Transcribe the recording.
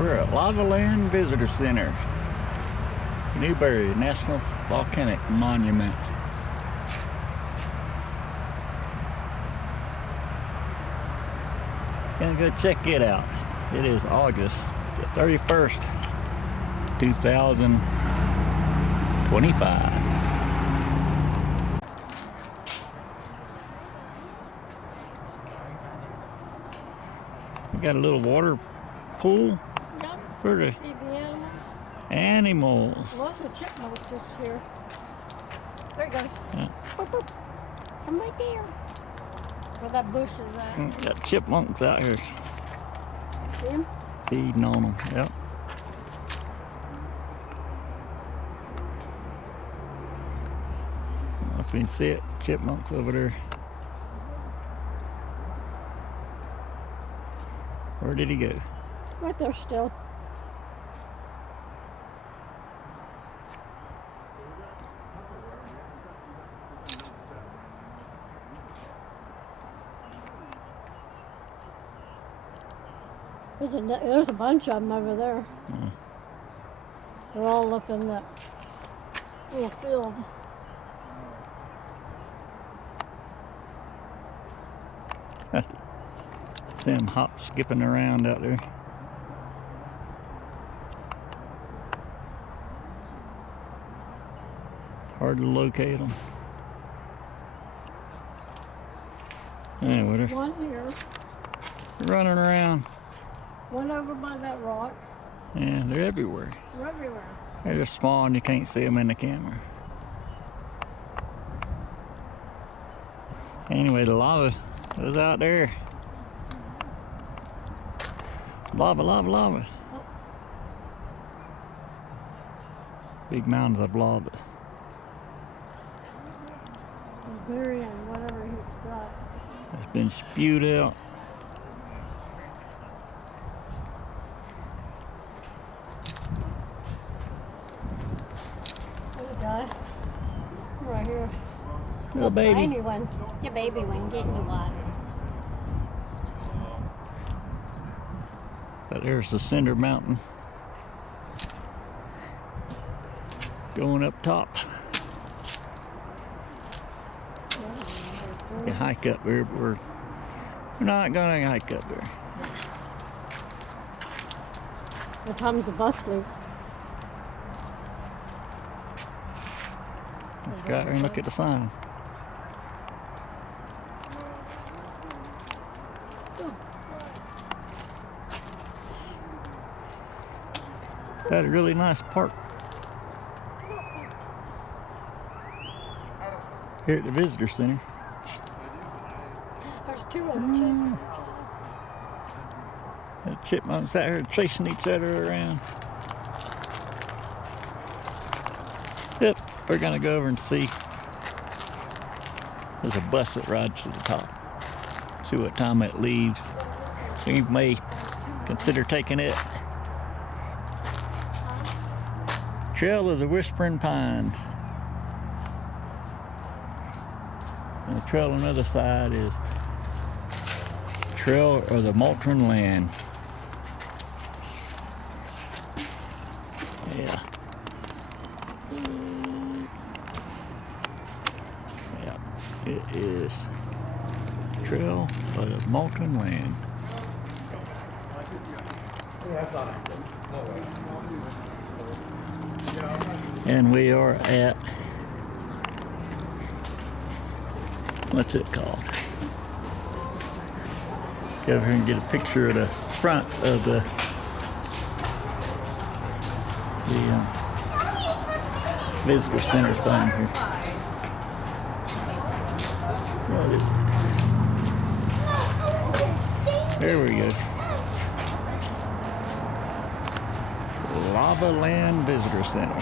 We're at Lava Land Visitor Center, Newberry National Volcanic Monument. Gonna go check it out. It is August the 31st, 2025. We got a little water pool for the animals. Lots of chipmunks just here. There it goes. Yeah. Boop, boop. Come right there. Where that bush is at. Got chipmunks out here. See 'em? Feeding on them. Yep. I can see it. Chipmunks over there. Where did he go? Right there still. There's a bunch of them over there. Mm. They're all up in that little field. See them hop skipping around out there. Hard to locate them. Anyway, they're One here. running around. One over by that rock. Yeah, they're everywhere. They're everywhere. They're just small and you can't see them in the camera. Anyway, the lava is out there. Lava, lava, lava. Oh. Big mountains of lava. The very end, whatever he's got. It's been spewed out. There's a guy. Right here. Little baby. Tiny one. Your baby one getting the water. But there's the Cinder Mountain. Going up top. You hike up there, but we're not gonna hike up there. What time's the bus leave? Let's go out there and look at the sign. Got a really nice park here at the visitor center. There's two of them chasing each The chipmunks out here chasing each other around. Yep, we're gonna go over and see. There's a bus that rides to the top. See what time it leaves. So you may consider taking it. Trail of the Whispering Pines. And the trail on the other side is Trail of the Molten Land. Yeah. Yeah. It is Trail of the Molten Land. And we are at, what's it called? Go over here and get a picture of the front of the visitor center thing here. There we go. Lava Land Visitor Center.